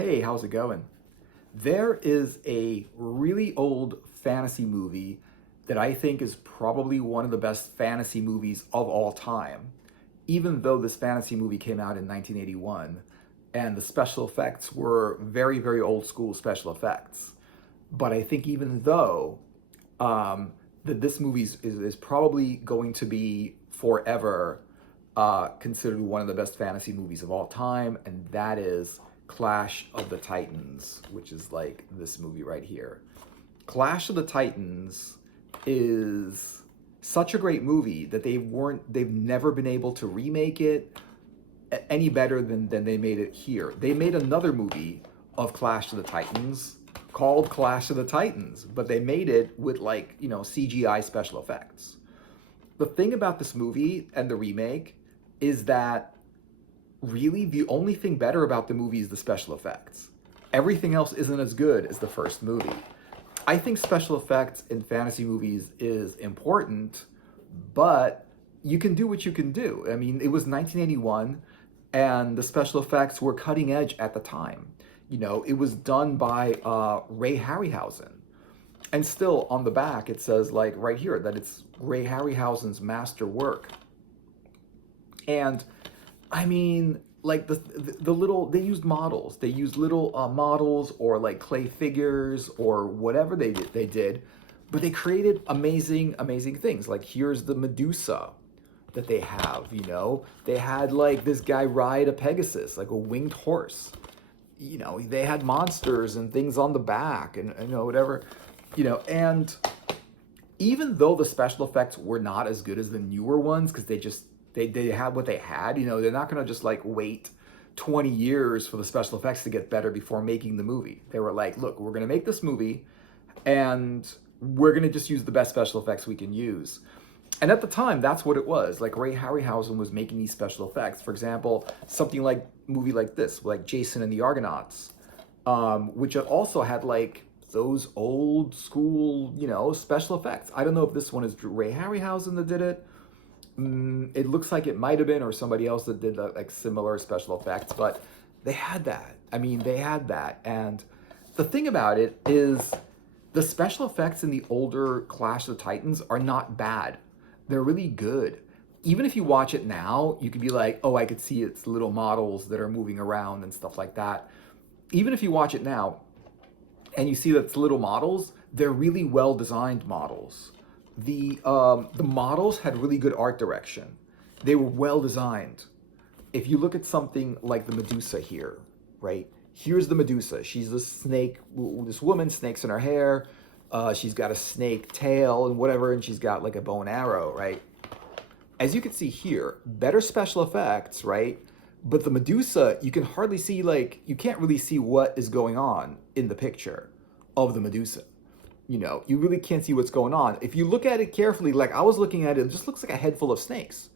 Hey, how's it going? There is a really old fantasy movie that I think is probably one of the best fantasy movies of all time, even though this fantasy movie came out in 1981 and the special effects were very, very old school special effects. But I think even though that this movie is probably going to be forever considered one of the best fantasy movies of all time, and that is Clash of the Titans, which is like this movie right here. Clash of the Titans is such a great movie that they've never been able to remake it any better than they made it here. They made another movie of Clash of the Titans called Clash of the Titans, but they made it with like, CGI special effects. The thing about this movie and the remake is that really the only thing better about the movie is the special effects. Everything else isn't as good as the first movie. I think special effects in fantasy movies is important, but you can do what you can do. I mean, it was 1981 and the special effects were cutting edge at the time. It was done by Ray Harryhausen. And still on the back, it says like right here that it's Ray Harryhausen's master work. And I mean, like the little they used models. They used little models or like clay figures or whatever they did, but they created amazing things. Like here's the Medusa that they have. They had like this guy ride a Pegasus, like a winged horse. They had monsters and things on the back and whatever. And even though the special effects were not as good as the newer ones because they had what they had. They're not going to just like wait 20 years for the special effects to get better before making the movie. They were like, look, we're going to make this movie and we're going to just use the best special effects we can use. And at the time, that's what it was. Like Ray Harryhausen was making these special effects. For example, something like movie like this, like Jason and the Argonauts, which also had like those old school, special effects. I don't know if this one is Ray Harryhausen that did it. It looks like it might have been, or somebody else that did like similar special effects, but they had that. I mean, they had that. And the thing about it is the special effects in the older Clash of the Titans are not bad. They're really good. Even if you watch it now, you could be like, oh, I could see its little models that are moving around and stuff like that. Even if you watch it now and you see that it's little models, they're really well designed models. The models had really good art direction. They were well designed. If you look at something like the Medusa here, right? Here's the Medusa. She's this snake, this woman, snakes in her hair. She's got a snake tail and whatever, and she's got like a bow and arrow, right? As you can see here, better special effects, right? But the Medusa, you can hardly see, like, you can't really see what is going on in the picture of the Medusa. You really can't see what's going on. If you look at it carefully, like I was looking at it, it just looks like a head full of snakes.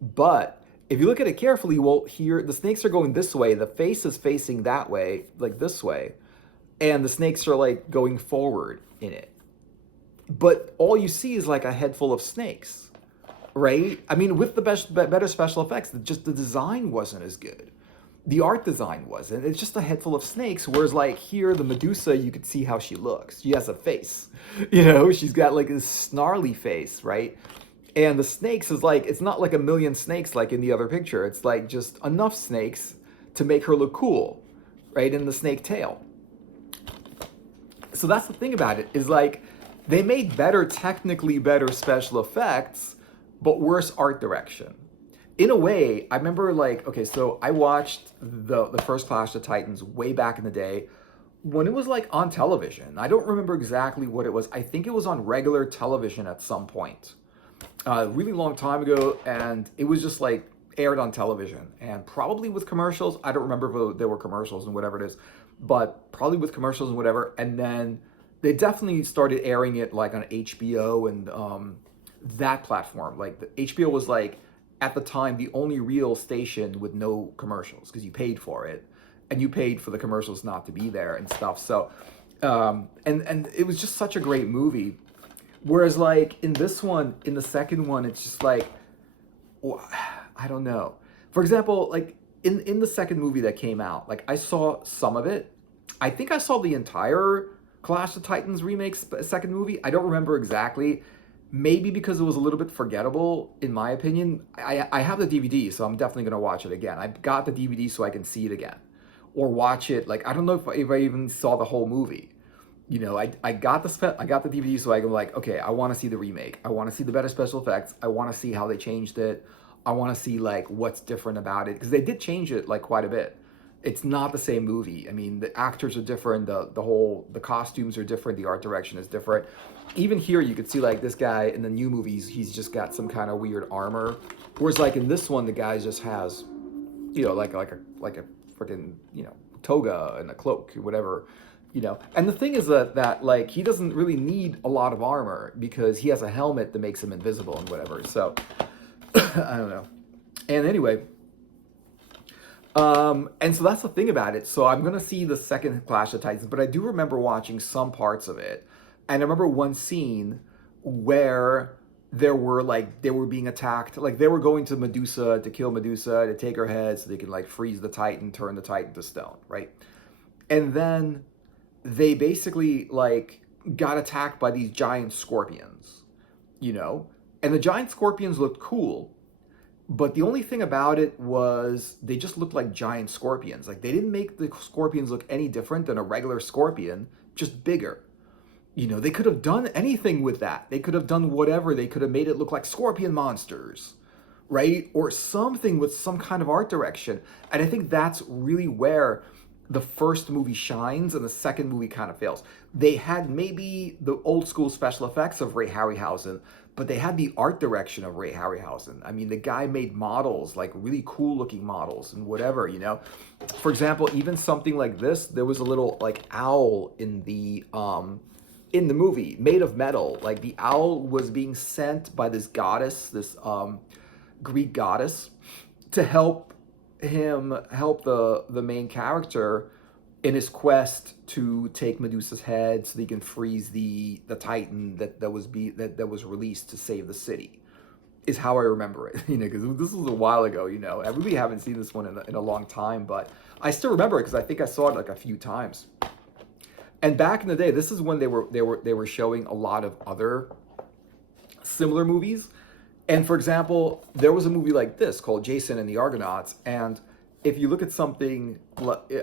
But if you look at it carefully, well, here, the snakes are going this way. The face is facing that way, like this way. And the snakes are like going forward in it. But all you see is like a head full of snakes, right? I mean, with the better special effects, just the design wasn't as good. The art design wasn't. It's just a head full of snakes. Whereas like here, the Medusa, you could see how she looks. She has a face, she's got like this snarly face, right? And the snakes is like, it's not like a million snakes like in the other picture. It's like just enough snakes to make her look cool, right? In the snake tail. So that's the thing about it, is like they made technically better special effects, but worse art direction. In a way, I remember like, okay, so I watched the first Clash of Titans way back in the day when it was like on television. I don't remember exactly what it was. I think it was on regular television at some point, a really long time ago, and it was just like aired on television and probably with commercials. I don't remember if there were commercials and whatever it is, but probably with commercials and whatever. And then they definitely started airing it like on HBO and that platform. Like the HBO was like, at the time, the only real station with no commercials because you paid for it and you paid for the commercials not to be there and stuff. So, and it was just such a great movie. Whereas like in this one, in the second one, it's just like, I don't know. For example, like in the second movie that came out, like I saw some of it. I think I saw the entire Clash of Titans remake second movie. I don't remember exactly. Maybe because it was a little bit forgettable, in my opinion. I have the DVD, so I'm definitely gonna watch it again. I got the DVD so I can see it again, or watch it. Like I don't know if I even saw the whole movie. You know, I got I got the DVD so I can like, okay, I want to see the remake. I want to see the better special effects. I want to see how they changed it. I want to see like what's different about it because they did change it like quite a bit. It's not the same movie. I mean, the actors are different. The costumes are different. The art direction is different. Even here, you could see like this guy in the new movies. He's just got some kind of weird armor, whereas like in this one, the guy just has, you know, like a freaking, you know, toga and a cloak, whatever, you know. And the thing is that like he doesn't really need a lot of armor because he has a helmet that makes him invisible and whatever. So I don't know. And anyway, and so that's the thing about it. So I'm gonna see the second Clash of Titans, but I do remember watching some parts of it, and I remember one scene where there were like they were being attacked, like they were going to Medusa to kill Medusa to take her head so they can like freeze the Titan, turn the Titan to stone, right? And then they basically like got attacked by these giant scorpions, you know, and the giant scorpions looked cool. But the only thing about it was they just looked like giant scorpions. Like they didn't make the scorpions look any different than a regular scorpion, just bigger. You know, they could have done anything with that. They could have done whatever. They could have made it look like scorpion monsters, right? Or something with some kind of art direction. And I think that's really where the first movie shines and the second movie kind of fails. They had maybe the old school special effects of Ray Harryhausen, but they had the art direction of Ray Harryhausen. I mean, the guy made models, like really cool looking models and whatever, you know. For example, even something like this, there was a little like owl in the movie made of metal. Like the owl was being sent by this goddess, this Greek goddess, to help the main character in his quest to take Medusa's head so they can freeze the Titan that was released to save the city, is how I remember it. You know, because this was a while ago. You know, I really haven't seen this one in a long time, but I still remember it because I think I saw it like a few times. And back in the day, this is when they were showing a lot of other similar movies. And for example, there was a movie like this called Jason and the Argonauts. And if you look at something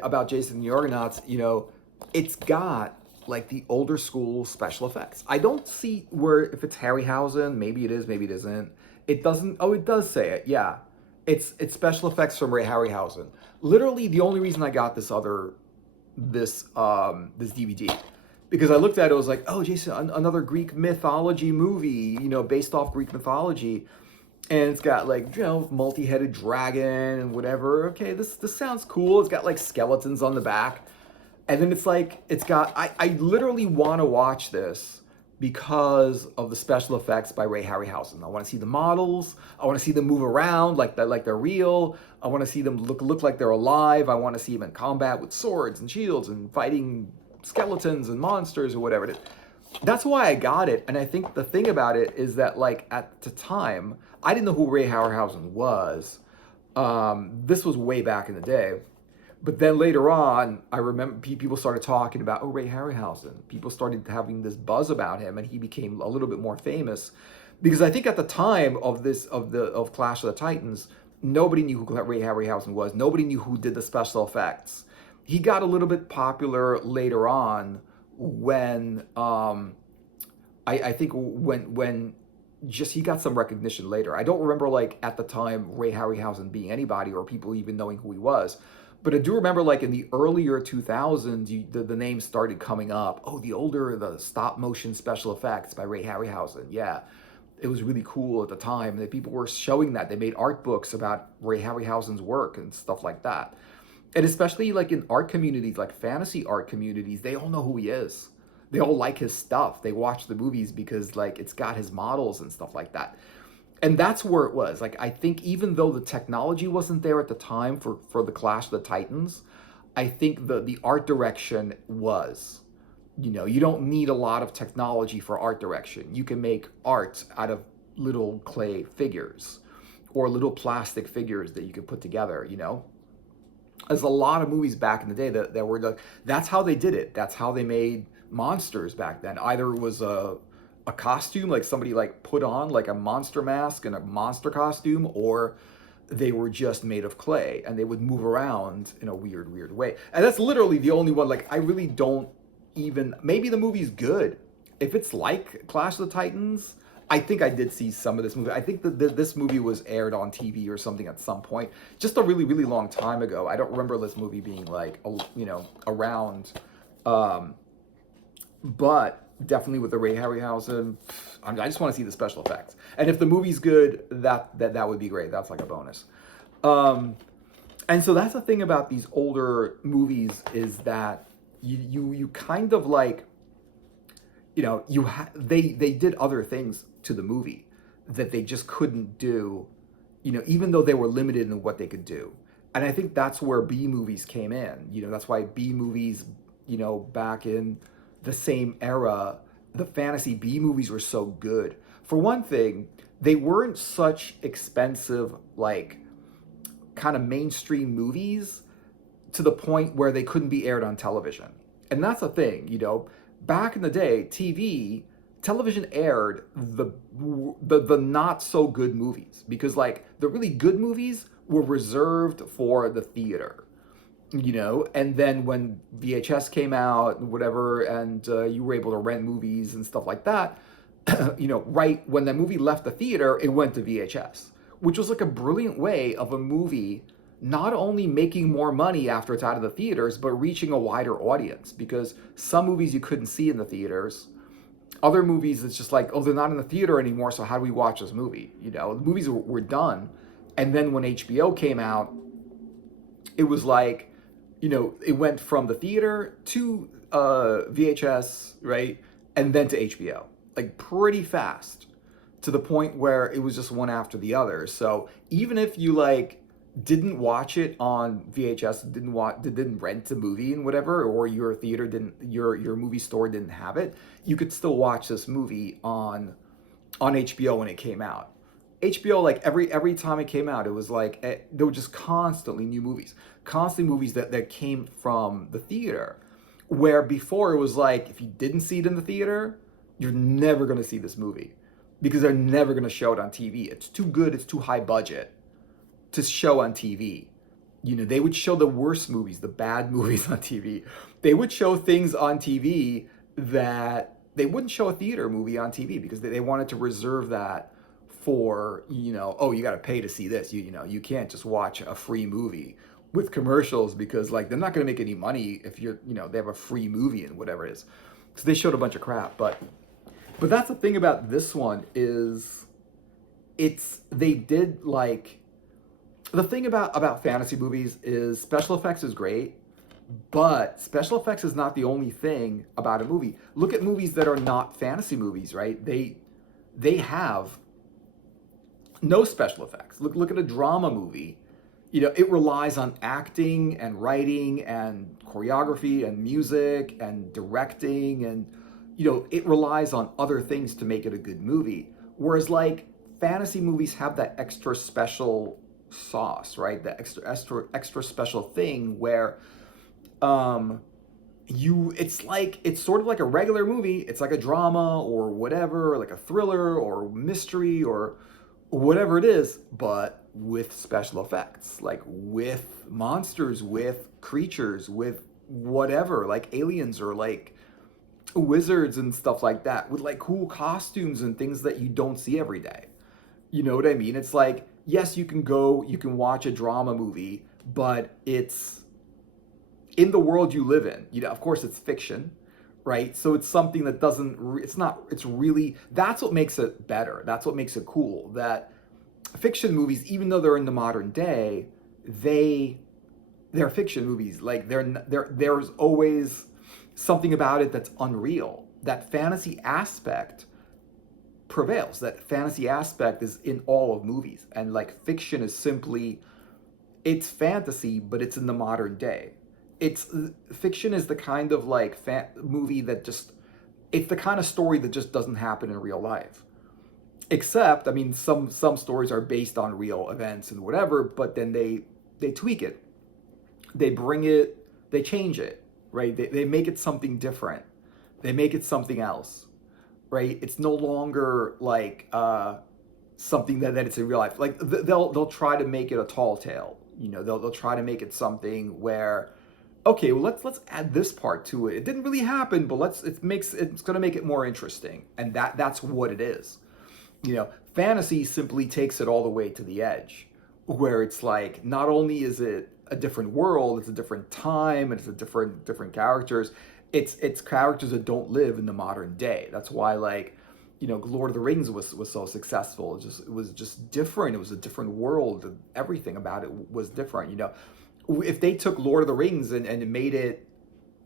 about Jason and the Argonauts, you know, it's got like the older school special effects. I don't see where if it's Harryhausen, maybe it is, maybe it isn't. It doesn't, oh, it does say it, yeah. It's special effects from Ray Harryhausen. Literally the only reason I got this DVD, because I looked at it, I was like, oh, Jason, another Greek mythology movie, you know, based off Greek mythology. And it's got like, you know, multi-headed dragon and whatever. Okay, this sounds cool. It's got like skeletons on the back. And then it's like, I literally want to watch this because of the special effects by Ray Harryhausen. I want to see the models. I want to see them move around like they're real. I want to see them look like they're alive. I want to see them in combat with swords and shields and fighting skeletons and monsters or whatever it is. That's why I got it. And I think the thing about it is that like at the time, I didn't know who Ray Harryhausen was. This was way back in the day. But then later on, I remember people started talking about, oh, Ray Harryhausen. People started having this buzz about him, and he became a little bit more famous. Because I think at the time of Clash of the Titans, nobody knew who Ray Harryhausen was. Nobody knew who did the special effects. He got a little bit popular later on when I think when just he got some recognition later. I don't remember like at the time Ray Harryhausen being anybody or people even knowing who he was. But I do remember like in the earlier 2000s, the names started coming up. Oh, the stop motion special effects by Ray Harryhausen. Yeah, it was really cool at the time. That people were showing that. They made art books about Ray Harryhausen's work and stuff like that. And especially like in art communities, like fantasy art communities, they all know who he is. They all like his stuff. They watch the movies because like it's got his models and stuff like that. And that's where it was. Like, I think even though the technology wasn't there at the time for the Clash of the Titans, I think the art direction was. You know, you don't need a lot of technology for art direction. You can make art out of little clay figures or little plastic figures that you can put together, you know? There's a lot of movies back in the day that were like, that's how they did it. That's how they made monsters back then. Either it was a costume, like somebody like put on like a monster mask and a monster costume, or they were just made of clay and they would move around in a weird way. And that's literally the only one. Like, I really don't even, maybe the movie's good. If it's like Clash of the Titans, I think I did see some of this movie. I think that this movie was aired on TV or something at some point, just a really long time ago. I don't remember this movie being like, around. Um, but definitely with the Ray Harryhausen, I just want to see the special effects. And if the movie's good, that would be great. That's like a bonus. Um, and so that's the thing about these older movies, is that you kind of like, they did other things to the movie that they just couldn't do, even though they were limited in what they could do. And I think that's where B movies came in. That's why B movies, back in the same era, the fantasy B movies were so good. For one thing, they weren't such expensive, like, kind of mainstream movies to the point where they couldn't be aired on television. And that's the thing, back in the day, television aired the not so good movies, because like the really good movies were reserved for the theater, and then when VHS came out and whatever, and you were able to rent movies and stuff like that, right when the movie left the theater, it went to VHS, which was like a brilliant way of a movie not only making more money after it's out of the theaters, but reaching a wider audience. Because some movies you couldn't see in the theaters. Other movies, it's just like, oh, they're not in the theater anymore, so how do we watch this movie? The movies were done. And then when HBO came out, it was like, it went from the theater to VHS, right? And then to HBO, like pretty fast, to the point where it was just one after the other. So even if you like didn't watch it on VHS, didn't rent a movie and whatever, or your theater didn't, your movie store didn't have it, you could still watch this movie on HBO when it came out. HBO, like every time it came out, it was like there were just constantly new movies, constantly movies that came from the theater. Where before it was like, if you didn't see it in the theater, you're never gonna see this movie, because they're never gonna show it on TV. It's too good, it's too high budget to show on TV. They would show the worst movies, the bad movies on TV. They would show things on TV that they wouldn't show a theater movie on TV, because they wanted to reserve that for, oh, you got to pay to see this. You can't just watch a free movie with commercials, because like they're not going to make any money if they have a free movie and whatever it is. So they showed a bunch of crap, but that's the thing about this one, is they did like, the thing about fantasy movies is special effects is great, but special effects is not the only thing about a movie. Look at movies that are not fantasy movies, right? They have no special effects. Look at a drama movie. It relies on acting and writing and choreography and music and directing, and it relies on other things to make it a good movie. Whereas like fantasy movies have that extra special sauce, right? The extra special thing where it's sort of like a regular movie. It's like a drama or whatever, or like a thriller or mystery or whatever it is, but with special effects, like with monsters, with creatures, with whatever, like aliens or like wizards and stuff like that, with like cool costumes and things that you don't see every day. You know what I mean? It's like, yes, you can watch a drama movie, but it's in the world you live in. Of course it's fiction, right? So it's something that it's really, that's what makes it better. That's what makes it cool. That fiction movies, even though they're in the modern day, they're fiction movies. Like there's always something about it that's unreal. That fantasy aspect prevails. That fantasy aspect is in all of movies, and like fiction is simply, it's fantasy, but it's in the modern day. Fiction is the kind of like movie that just, it's the kind of story that just doesn't happen in real life. Except, I mean, some stories are based on real events and whatever, but then they tweak it. they bring it, they change it, right? They make it something different. They make it something else, right? It's no longer like something that it's in real life. Like they'll try to make it a tall tale. You know, they'll try to make it something where, okay, well let's add this part to it. It didn't really happen, but it's gonna make it more interesting, and that's what it is. You know, fantasy simply takes it all the way to the edge, where it's like not only is it a different world, it's a different time, it's a different characters. It's characters that don't live in the modern day. That's why, like, you know, Lord of the Rings was so successful. It was just different. It was a different world. Everything about it was different. You know, if they took Lord of the Rings and made it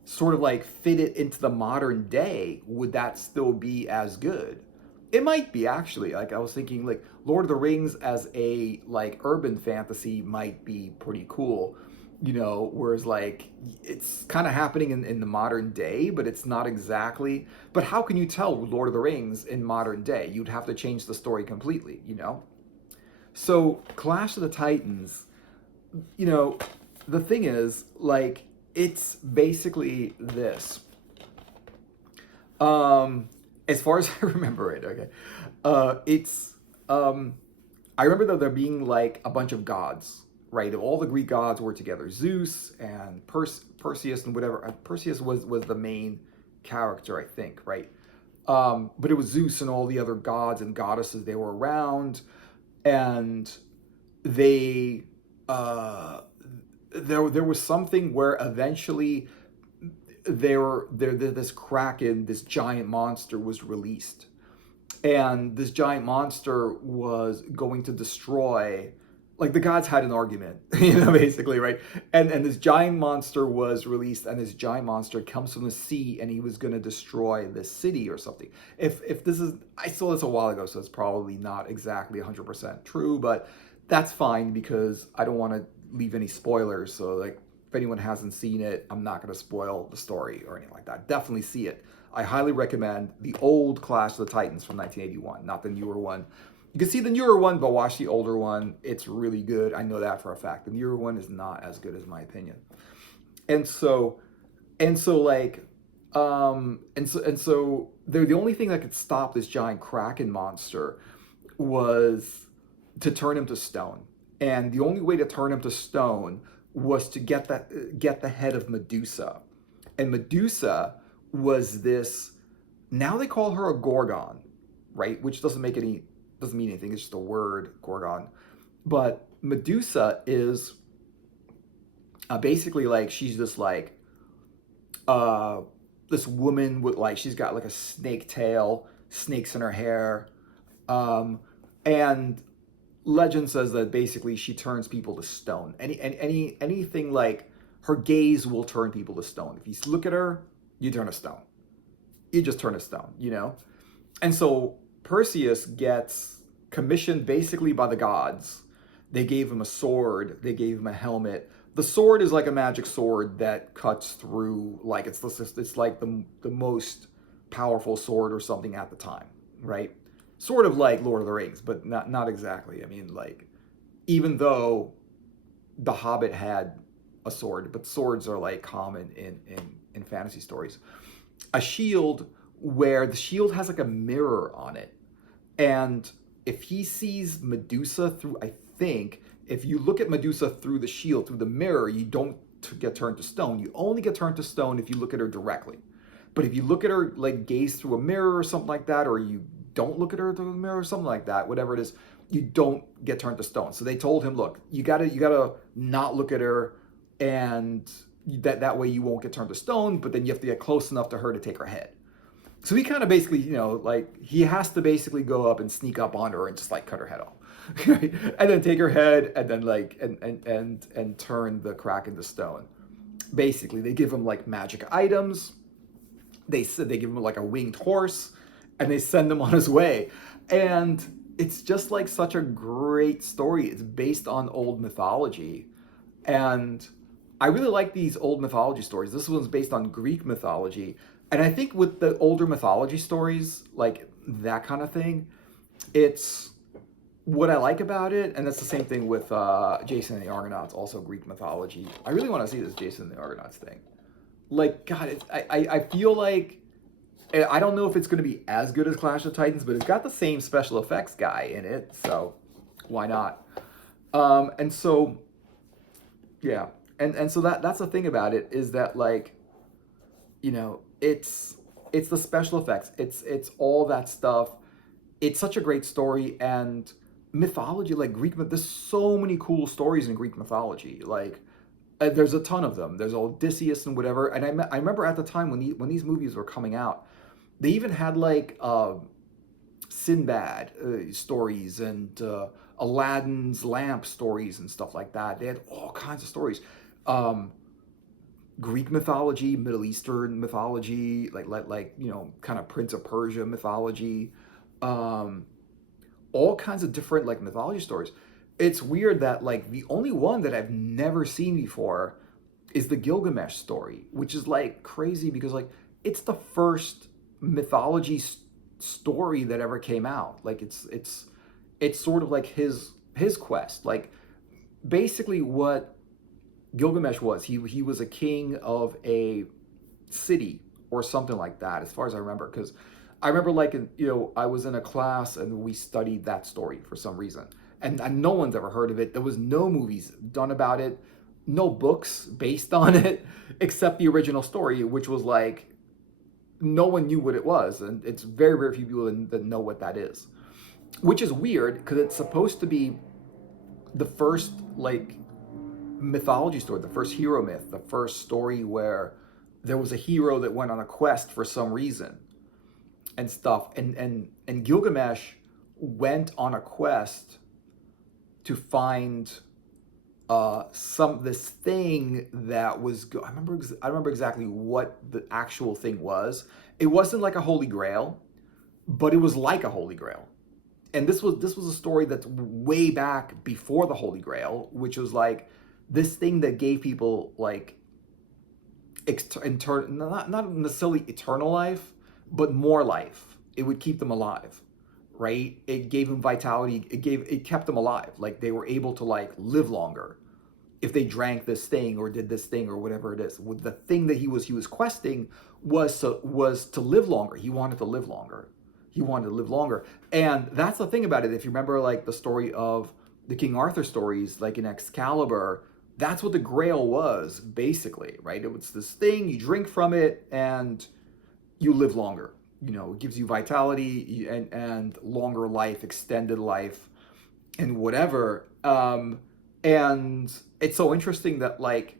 sort of like fit it into the modern day, would that still be as good? It might be, actually. Like, I was thinking, like, Lord of the Rings as a like urban fantasy might be pretty cool, you know, whereas like it's kind of happening in the modern day, but it's not exactly. But how can you tell Lord of the Rings in modern day? You'd have to change the story completely, you know? So Clash of the Titans, you know, the thing is, like, it's basically this. As far as I remember it, okay, it's I remember that there being like a bunch of gods, right? All the Greek gods were together, Zeus and Perseus and whatever. Perseus was the main character, I think, right? But it was Zeus and all the other gods and goddesses, they were around, and they there was something where eventually this kraken, this giant monster, was released, and this giant monster was going to destroy. Like, the gods had an argument, you know, basically, right? And this giant monster was released, and this giant monster comes from the sea, and he was going to destroy this city or something. If this is, I saw this a while ago, so it's probably not exactly 100% true, but that's fine because I don't want to leave any spoilers. So, like, if anyone hasn't seen it, I'm not going to spoil the story or anything like that. Definitely see it. I highly recommend the old Clash of the Titans from 1981, not the newer one. You can see the newer one, but watch the older one. It's really good. I know that for a fact. The newer one is not as good, as my opinion. And so, like, the only thing that could stop this giant kraken monster was to turn him to stone. And the only way to turn him to stone was to get the head of Medusa. And Medusa was this, now they call her a Gorgon, right? Which doesn't mean anything. It's just a word, Gorgon. But Medusa is basically like, she's this like this woman with, like, she's got like a snake tail, snakes in her hair, and legend says that basically she turns people to stone. Anything, like, her gaze will turn people to stone. If you look at her, you turn to stone. You just turn to stone, you know? And so Perseus gets commissioned basically by the gods. They gave him a sword, they gave him a helmet. The sword is like a magic sword that cuts through, like, it's like the most powerful sword or something at the time, right? Sort of like Lord of the Rings, but not exactly. I mean, like, even though The Hobbit had a sword, but swords are like common in fantasy stories. A shield, where the shield has like a mirror on it, and if he sees Medusa through, I think, if you look at Medusa through the shield, through the mirror, you don't get turned to stone. You only get turned to stone if you look at her directly. But if you look at her, like, gaze through a mirror or something like that, or you don't look at her through the mirror or something like that, whatever it is, you don't get turned to stone. So they told him, look, you gotta not look at her, and that way you won't get turned to stone, but then you have to get close enough to her to take her head. So he kind of basically, you know, like, he has to basically go up and sneak up on her and just, like, cut her head off. Right? And then take her head and then, like, and turn the kraken to stone. Basically, they give him, like, magic items. They give him, like, a winged horse, and they send him on his way. And it's just, like, such a great story. It's based on old mythology. And I really like these old mythology stories. This one's based on Greek mythology. And I think with the older mythology stories, like that kind of thing, it's what I like about it, and that's the same thing with Jason and the Argonauts, also Greek mythology. I really want to see this Jason and the Argonauts thing. Like, God, I feel like I don't know if it's going to be as good as Clash of Titans, but it's got the same special effects guy in it, so why not? And so yeah, and so that's the thing about it is that like it's the special effects, it's all that stuff. It's such a great story and mythology like there's so many cool stories in Greek mythology like. There's a ton of them. There's Odysseus and whatever. And I remember at the time when these movies were coming out, they even had like Sinbad stories and Aladdin's lamp stories and stuff like that. They had all kinds of stories. Um, Greek mythology, Middle Eastern mythology, like kind of Prince of Persia mythology, um, all kinds of different like mythology stories. It's weird that like the only one that I've never seen before is the Gilgamesh story, which is like crazy because like it's the first mythology story that ever came out. Like it's sort of like his quest. Like basically what Gilgamesh was, he was a king of a city or something like that, as far as I remember. Because I remember like I was in a class and we studied that story for some reason, and no one's ever heard of it. There was no movies done about it, no books based on it, except the original story, which was like no one knew what it was, and it's very very few people that know what that is, which is weird because it's supposed to be the first like mythology story, the first hero myth, the first story where there was a hero that went on a quest for some reason and stuff. And Gilgamesh went on a quest to find some this thing that was I remember exactly what the actual thing was. It wasn't like a holy grail, but it was like a holy grail. And this was a story that's way back before the Holy Grail, which was like this thing that gave people like not necessarily eternal life, but more life. It would keep them alive, right? It gave them vitality. It kept them alive. Like they were able to like live longer if they drank this thing or did this thing or whatever it is. With the thing that he was questing was to live longer. He wanted to live longer. He wanted to live longer. And that's the thing about it. If you remember like the story of the King Arthur stories, like in Excalibur, that's what the Grail was, basically, right? It was this thing, you drink from it and you live longer. It gives you vitality and longer life, extended life, and whatever. And it's so interesting that like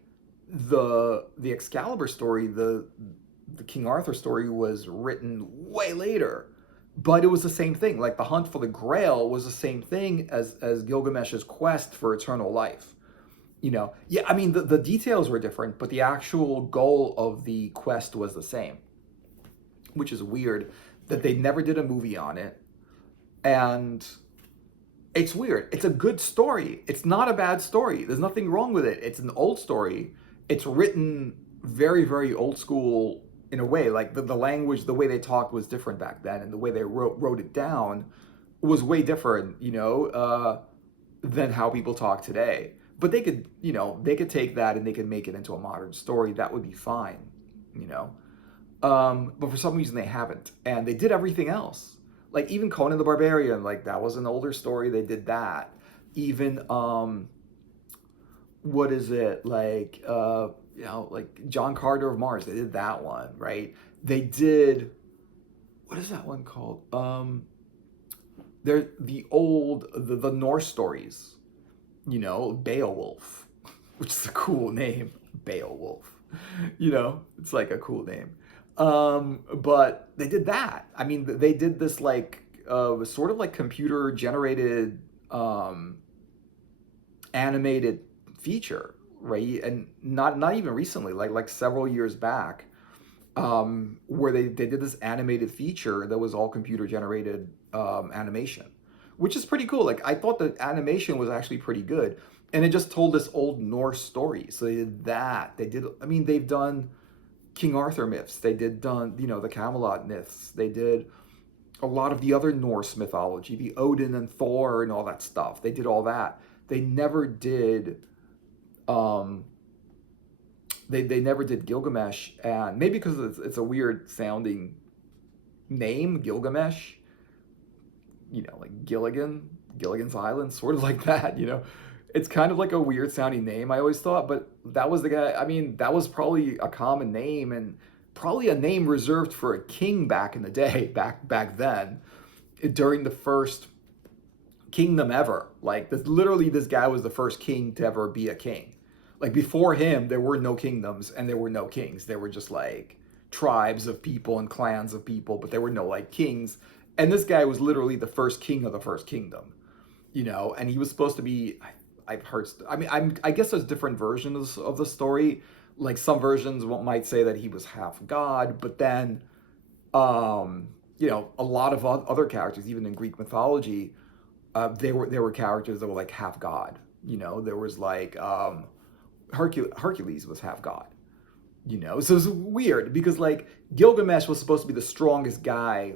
the Excalibur story, the King Arthur story was written way later, but it was the same thing. Like the hunt for the Grail was the same thing as Gilgamesh's quest for eternal life. Yeah, I mean the details were different, but the actual goal of the quest was the same, which is weird that they never did a movie on it. And it's weird. It's a good story. It's not a bad story. There's nothing wrong with it. It's an old story. It's written very, very old school in a way. Like the language, the way they talked was different back then, and the way they wrote it down was way different, than how people talk today. But they could take that and they could make it into a modern story. That would be fine, you know. But for some reason they haven't, and they did everything else. Like even Conan the Barbarian, like that was an older story. They did that. Even what is it like? Like John Carter of Mars. They did that one, right? They did. What is that one called? They're the Norse stories. Beowulf, which is a cool name. Beowulf. It's like a cool name. But they did that. I mean, they did this like sort of like computer generated animated feature, right? And not even recently, like several years back, where they did this animated feature that was all computer generated animation, which is pretty cool. Like I thought the animation was actually pretty good, and it just told this old Norse story. So they did that. I mean, they've done King Arthur myths. They did the Camelot myths. They did a lot of the other Norse mythology, the Odin and Thor and all that stuff. They did all that. They never did um they never did Gilgamesh, and maybe because it's a weird sounding name, Gilgamesh, like Gilligan's Island, sort of like that. It's kind of like a weird sounding name, I always thought, but that was the guy. I mean, that was probably a common name and probably a name reserved for a king back in the day, back then, during the first kingdom ever. Like, literally, this guy was the first king to ever be a king. Like, before him, there were no kingdoms and there were no kings. There were just like tribes of people and clans of people, but there were no like kings. And this guy was literally the first king of the first kingdom, and he was supposed to be. I've heard. I mean, I guess there's different versions of the story. Like, some versions might say that he was half god, but then, a lot of other characters, even in Greek mythology, there were characters that were like half god. There was like Hercules was half god. So it's weird because like Gilgamesh was supposed to be the strongest guy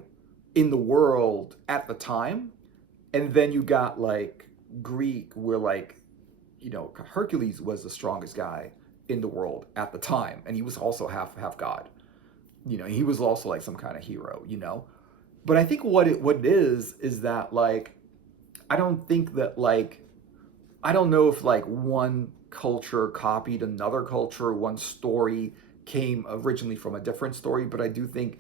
in the world at the time, and then you got like Greek where like Hercules was the strongest guy in the world at the time, and he was also half god. He was also like some kind of hero. But I think what it is that like I don't think that like I don't know if like one culture copied another culture, one story came originally from a different story, but I do think,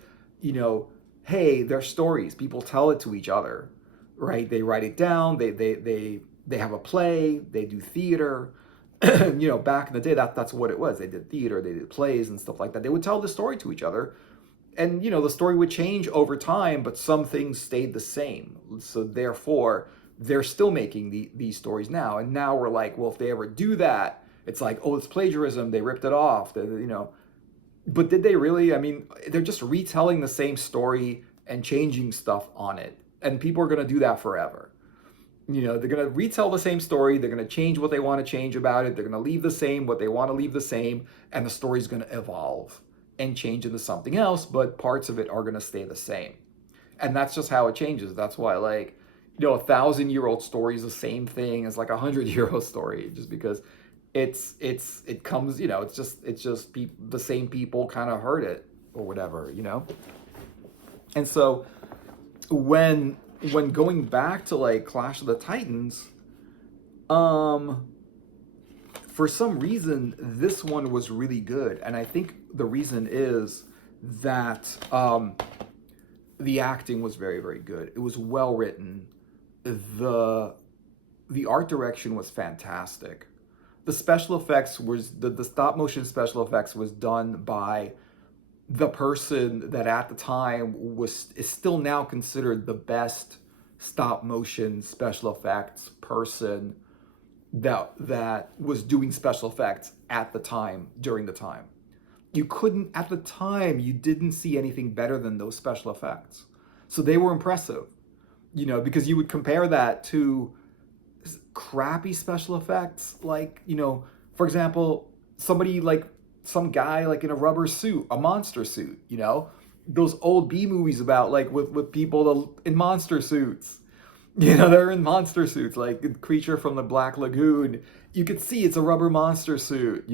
hey, they're stories. People tell it to each other, right? They write it down. They have a play. They do theater. Back in the day, that's what it was. They did theater. They did plays and stuff like that. They would tell the story to each other, and the story would change over time, but some things stayed the same. So therefore, they're still making these stories now. And now we're like, well, if they ever do that, it's like, oh, it's plagiarism. They ripped it off. But did they really? I mean, they're just retelling the same story and changing stuff on it. And people are going to do that forever. They're going to retell the same story. They're going to change what they want to change about it. They're going to leave the same what they want to leave the same. And the story's going to evolve and change into something else, but parts of it are going to stay the same. And that's just how it changes. That's why, like, 1,000-year-old story is the same thing as like 100-year-old story, just because it comes, it's just the same people kind of heard it or whatever. And so when going back to like Clash of the Titans, for some reason this one was really good, and I think the reason is that the acting was very, very good. It was well written. The art direction was fantastic. The special effects was the stop motion special effects was done by the person that at the time is still now considered the best stop motion special effects person that was doing special effects at the time, during the time. At the time, you didn't see anything better than those special effects. So they were impressive, because you would compare that to crappy special effects, like, for example, somebody like some guy like in a rubber suit, a monster suit, those old B movies about like with people in monster suits. They're in monster suits, like Creature from the Black Lagoon. You could see it's a rubber monster suit,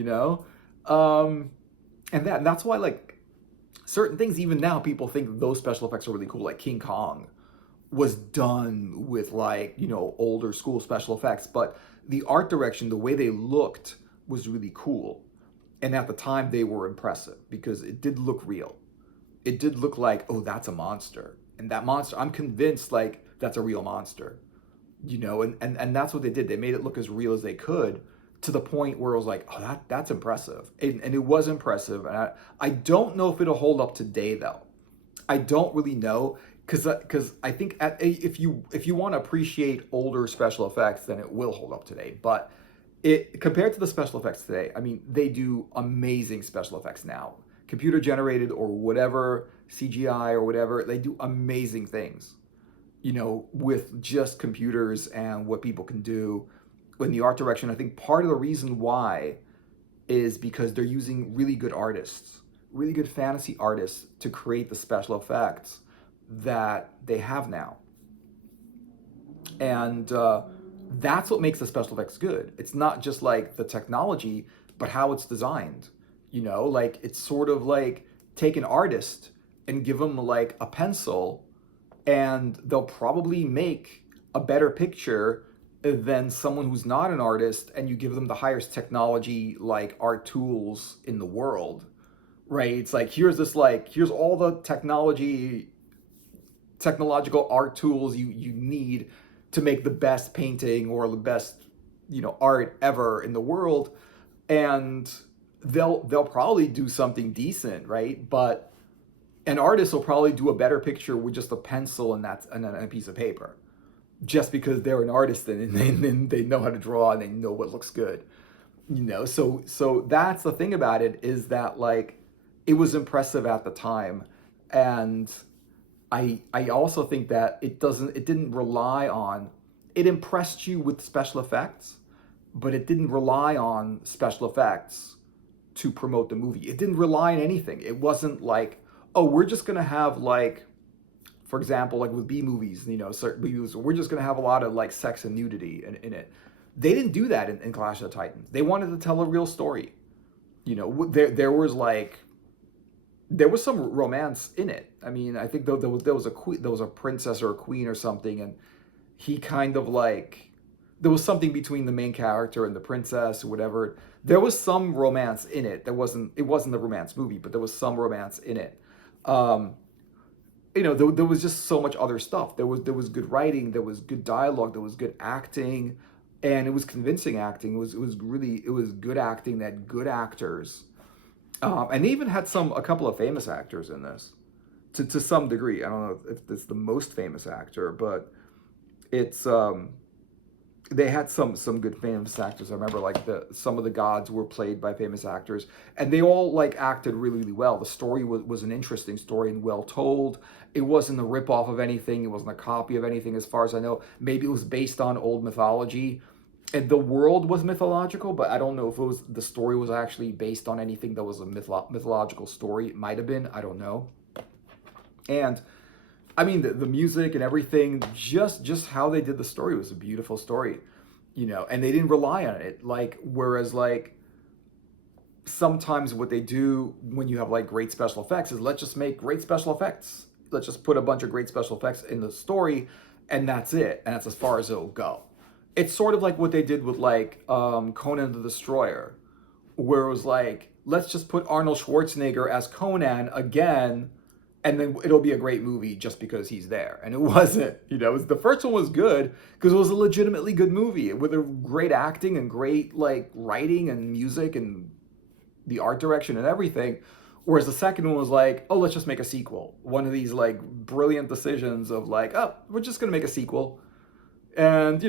and that's why like certain things, even now, people think those special effects are really cool. Like King Kong was done with like, older school special effects, but the art direction, the way they looked was really cool. And at the time they were impressive because it did look real. It did look like, oh, that's a monster. And that monster, I'm convinced like that's a real monster, and that's what they did. They made it look as real as they could, to the point where it was like, oh, that's impressive. And it was impressive. And I don't know if it'll hold up today though. I don't really know, because I think if you want to appreciate older special effects, then it will hold up today. But compared to the special effects today, I mean, they do amazing special effects now. Computer generated or whatever, CGI or whatever, they do amazing things, with just computers and what people can do. In the art direction, I think part of the reason why is because they're using really good artists, really good fantasy artists to create the special effects. that they have now. And that's what makes the special effects good. It's not just like the technology, but how it's designed. You know, like it's sort of like take an artist and give them like a pencil, and they'll probably make a better picture than someone who's not an artist, and you give them the highest technology like art tools in the world, right? It's like here's all the technological art tools you need to make the best painting or the best, art ever in the world, and they'll probably do something decent, right? But an artist will probably do a better picture with just a pencil and a piece of paper, just because they're an artist and they know how to draw and they know what looks good. So that's the thing about it, is that like it was impressive at the time. And I also think that it didn't rely on, it impressed you with special effects, but it didn't rely on special effects to promote the movie. It didn't rely on anything. It wasn't like, oh, we're just gonna have like, for example, like with B movies, certain B movies, we're just gonna have a lot of like sex and nudity in it. They didn't do that in Clash of the Titans. They wanted to tell a real story. There was some romance in it. I mean, I think there was a queen, there was a princess or a queen or something, and he kind of like, there was something between the main character and the princess or whatever. There was some romance in it. It wasn't a romance movie, but there was some romance in it. Um, there was just so much other stuff. There was good writing, there was good dialogue, there was good acting, and it was convincing acting. It was good acting. They had good actors, and they even had a couple of famous actors in this, to some degree. I don't know if it's the most famous actor, but it's they had some good famous actors. I remember like some of the gods were played by famous actors, and they all like acted really, really well. The story was an interesting story and well told. It wasn't a rip off of anything. It wasn't a copy of anything, as far as I know. Maybe it was based on old mythology, and the world was mythological, but I don't know if the story was actually based on anything that was a mythological story. It might have been. I don't know. And I mean, the music and everything, just how they did the story was a beautiful story, and they didn't rely on it. Like, whereas like sometimes what they do when you have like great special effects is, let's just make great special effects. Let's just put a bunch of great special effects in the story, and that's it. And that's as far as it'll go. It's sort of like what they did with like Conan the Destroyer, where it was like, let's just put Arnold Schwarzenegger as Conan again, and then it'll be a great movie just because he's there. And it wasn't. The first one was good because it was a legitimately good movie with a great acting and great like writing and music and the art direction and everything. Whereas the second one was like, oh, let's just make a sequel. One of these like brilliant decisions of like, oh, we're just gonna make a sequel. And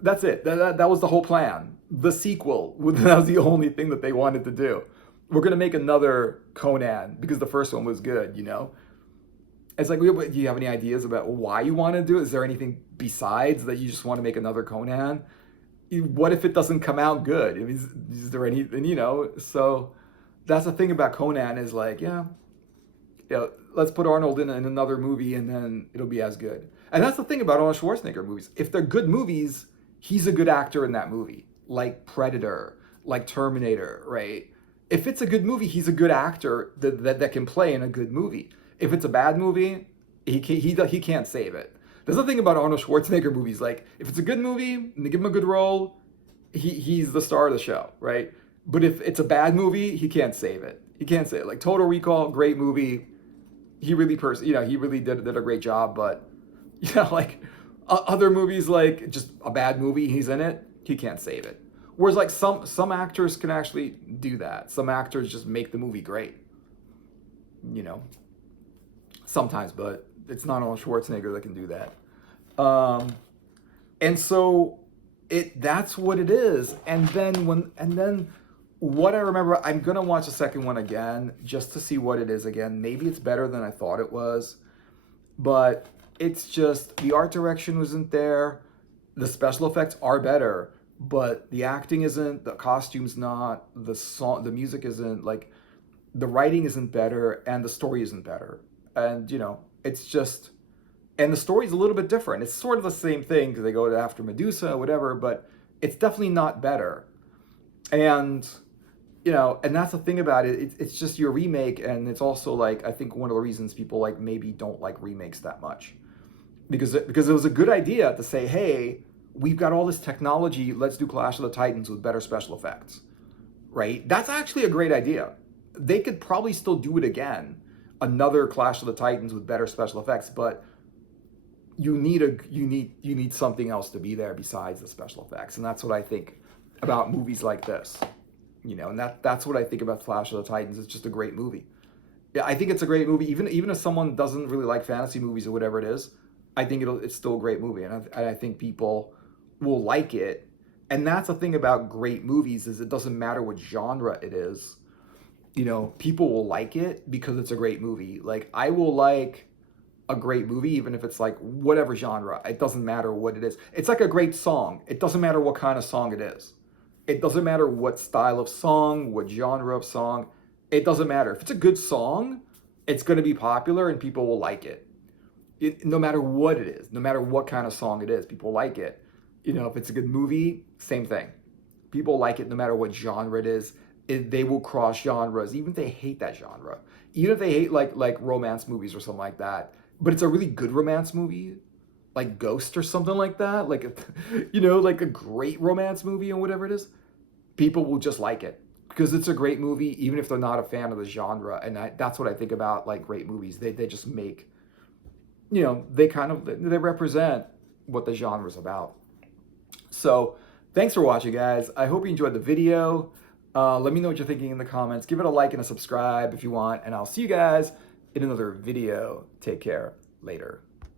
that's it. That was the whole plan. The sequel, that was the only thing that they wanted to do. We're gonna make another Conan because the first one was good. It's like, do you have any ideas about why you want to do it? Is there anything besides that you just want to make another Conan? What if it doesn't come out good? I mean, is there anything, So that's the thing about Conan, is like, let's put Arnold in another movie and then it'll be as good. And that's the thing about Arnold Schwarzenegger movies. If they're good movies, he's a good actor in that movie. Like Predator, like Terminator, right? If it's a good movie, he's a good actor that can play in a good movie. If it's a bad movie, he can't save it. There's the thing about Arnold Schwarzenegger movies. Like, if it's a good movie and they give him a good role, he's the star of the show, right? But if it's a bad movie, he can't save it. He can't save it. Like Total Recall, great movie. He really did a great job. But like other movies, like just a bad movie, he's in it, he can't save it. Whereas like some actors can actually do that. Some actors just make the movie great. Sometimes, but it's not Arnold Schwarzenegger that can do that. And so that's what it is. And then what I remember, I'm gonna watch the second one again just to see what it is again. Maybe it's better than I thought it was, but it's just the art direction wasn't there. The special effects are better, but the acting isn't, the costumes not, the song, the music isn't, the writing isn't better, and the story isn't better. And it's just, And the story's a little bit different. It's sort of the same thing because they go after Medusa, whatever, but it's definitely not better. And and that's the thing about it. It's just your remake, and it's also like I think one of the reasons people like maybe don't like remakes that much because it was a good idea to say, hey, we've got all this technology. Let's do Clash of the Titans with better special effects, right? That's actually a great idea. They could probably still do it again, another Clash of the Titans with better special effects, but you need something else to be there besides the special effects, and that's what I think about movies like this. And that's what I think about Clash of the Titans. It's just a great movie. Yeah, I think it's a great movie. Even if someone doesn't really like fantasy movies or whatever it is, I think it's still a great movie, and I think people will like it. And that's the thing about great movies is it doesn't matter what genre it is. People will like it because it's a great movie. Like I will like a great movie even if it's like whatever genre. It doesn't matter what it is. It's like a great song. It doesn't matter what kind of song it is. It doesn't matter what style of song, what genre of song. It doesn't matter. If it's a good song, it's going to be popular and people will like it. No matter what it is, no matter what kind of song it is, people like it. If it's a good movie, same thing. People like it no matter what genre it is. They will cross genres, even if they hate that genre. Even if they hate like romance movies or something like that. But it's a really good romance movie, like Ghost or something like that. Like, like a great romance movie and whatever it is. People will just like it because it's a great movie, even if they're not a fan of the genre. And that's what I think about like great movies. They just make, they represent what the genre is about. So thanks for watching, guys. I hope you enjoyed the video. Let me know what you're thinking in the comments. Give it a like and a subscribe if you want. And I'll see you guys in another video. Take care. Later.